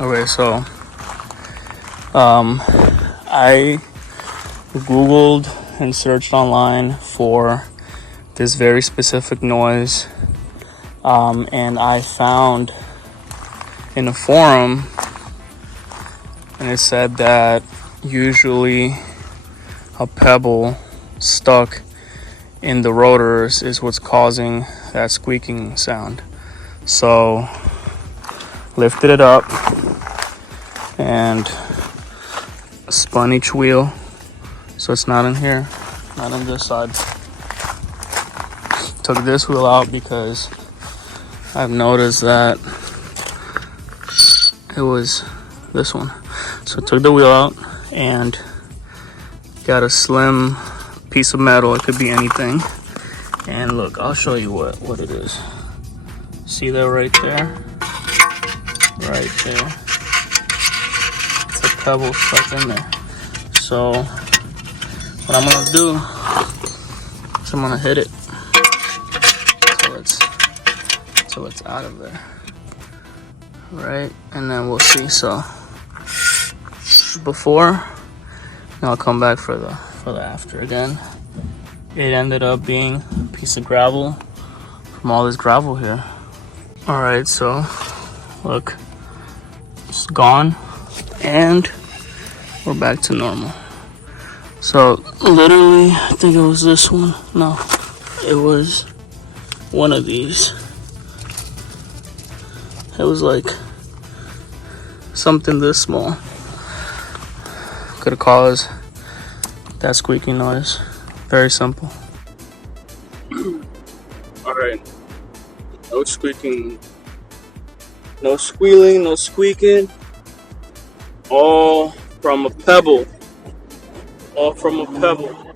Okay, so I googled and searched online for this very specific noise, and I found in a forum, and it said that usually a pebble stuck in the rotors is what's causing that squeaking sound. So lifted it up and spun each wheel so it's not in here, not on this side. Took this wheel out because I've noticed that it was this one. So I took the wheel out and got a slim piece of metal. It could be anything. And look, I'll show you what it is. See that right there? Right there. It's a pebble stuck in there. So what I'm gonna do is I'm gonna hit it till it's out of there. Right, and then we'll see. So before, and I'll come back for the after again. It ended up being a piece of gravel from all this gravel here. All right, so look, it's gone, and we're back to normal. So literally, I think it was this one. No, it was one of these. It was like something this small. Could have caused that squeaking noise. Very simple. All right. No squeaking. No squealing, no squeaking. All from a pebble. All from a pebble.